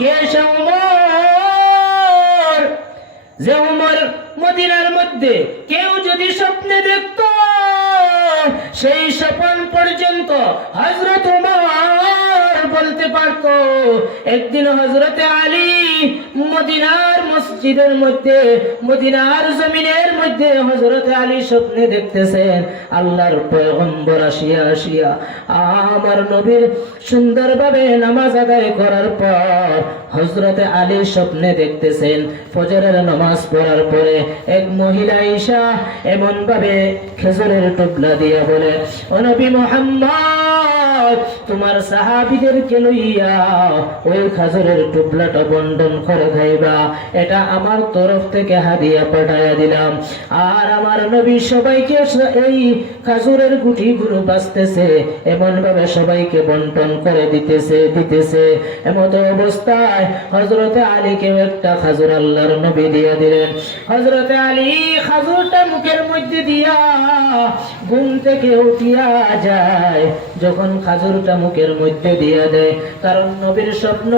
কে সে উমর যে উমর মদিনার মধ্যে কেউ যদি স্বপ্নে দেখত সেই স্বপ্ন পর্যন্ত হযরত উমর বলতে পারত। একদিন হযরতে আলী মদিনার মসজিদের মধ্যে, মদিনার জমিনের মধ্যে হযরতে আলী স্বপ্নে দেখতেছেন আল্লাহর পয়গম্বর আসিয়া আসিয়া আমার নবীর সুন্দরভাবে নামাজ আদায় করার পর হযরতে আলী স্বপ্নে দেখতেছেন ফজরের নামাজ পড়ার পরে এক মহিলা আয়েশা এমন ভাবে খেজুরের টুকরা দিয়া বলে, ও নবী মুহাম্মদ, তোমার সাহাবীদেরকে লইয়া ওই খেজুরের টুকরাটা বন্টন করে খাইবা, এটা আমার তরফ থেকে হাদিয়া পাঠাইয়া দিলাম। আর আমার নবী সবাইকে এই খেজুরের গুটিগুলো বাঁচতেছে এমন ভাবে সবাইকে বন্টন করে দিতেছে। এমত অবস্থায় হযরতে আলীকে একটা খেজুর আল্লাহর নবী দিয়ে দিলেন। হযরতে আলী খেজুরটা মুখের মধ্যে দিয়া ঘুম থেকে উঠিয়া যায়। যখন খেজুরটা মুখের মধ্যে দিয়া দেয়, কারণ নবীর স্বপ্ন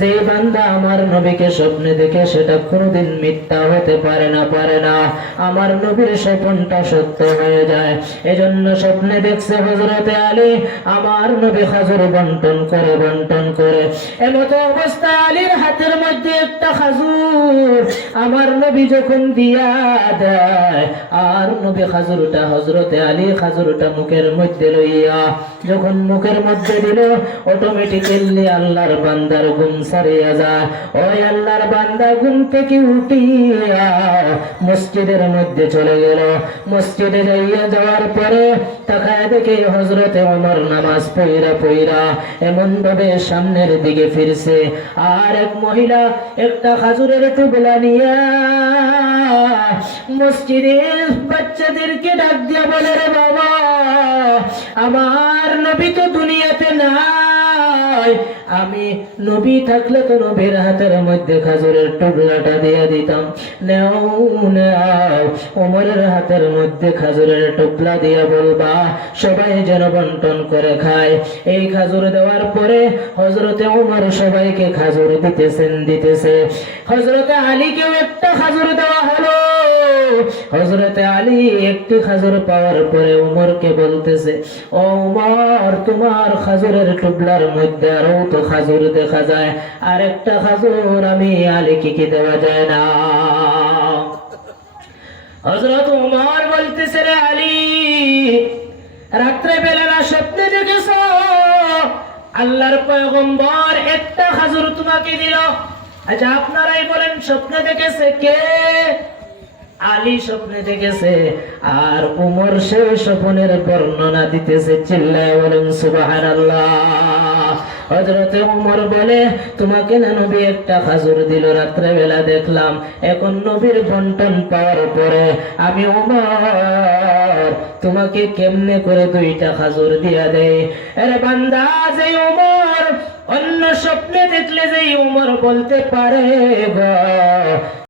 যে বান্দা আমার নবীকে স্বপ্নে দেখে সেটা কোনোদিন মিথ্যা হতে পারে না। আমার নবীর স্বপ্নটা সত্য হয়ে যায়। এজন্য স্বপ্নে দেখছে হযরতে আলী আমার নবী খেজুর বন্টন করে এমত অবস্থায় আলীর হাতের মধ্যে একটা খেজুর আমার নবী যখন দিয়া দেয়, আর নবী খেজুরটা হযরতে আলী খেজুরটা মুখের মধ্যে লইয়া যখন মুখের মধ্যে দিল, অটোমেটিক্যালি আল্লাহর বান্দার ঘুম সারিয়া যায়। ওই আল্লাহর বান্দা ঘুম থেকে উঠিয়া মসজিদের মধ্যে চলে গেল। মসজিদে যাওয়ার পরে তাকায় দেখে হযরতে ওমর নামাজ পইরা এমন ভাবে সামনের দিকে ফিরছে। আর এক মহিলা একটা খেজুরের টুকরা নিয়া মসজিদের বাচ্চাদেরকে ডাক দিয়া বলে, রে বাবা, আমার নবী তো দুনিয়াতে নাই, আমি নবী থাকলে তো নবীর হাতের মধ্যে খেজুরের টুকরাটা দিয়ে দিতাম। নেও ওমরের হাতের মধ্যে খেজুরের টুকরা দিয়ে বলবা সবাই যেন বন্টন করে খায়। এই খেজুর দেওয়ার পরে হযরতে ওমর সবাইকে খেজুর দিতেছে। হযরতে আলীকেও একটা খেজুর দেওয়া হলো। হযরতে আলী একটি খেজুর পাওয়ার পরে ওমরকে বলতেছে, ও ওমর, তোমার খেজুরের টুকরার মধ্যে আরো তো খেজুর দেখা যায়, আর একটা খেজুর আমি আলীকে কি দেওয়া যায় না? হযরত ওমর বলতেছে, রে আলী, রাত্রে বেলা স্বপ্নে দেখেছ আল্লাহর পয়গম্বর একটা খেজুর তোমাকে দিল। আচ্ছা আপনারাই বলেন স্বপ্নে দেখেছে কে? আলী স্বপ্নে দেখেছে, আর উমর সেই স্বপ্নের বর্ণনা দিতেছে। চিল্লায় বলেন সুবহানাল্লাহ। হযরতে উমর বলে, তোমাকে না নবী একটা খেজুর দিল রাত্রে বেলা দেখলাম, এখন নবীর বন্টন পাওয়ার পরে আমি উমর তোমাকে কেমনে করে দুইটা খেজুর দিয়া দেয়? আরে বান্দা, যে উমর অন্য স্বপ্নে দেখলে যে উমর বলতে পারে গো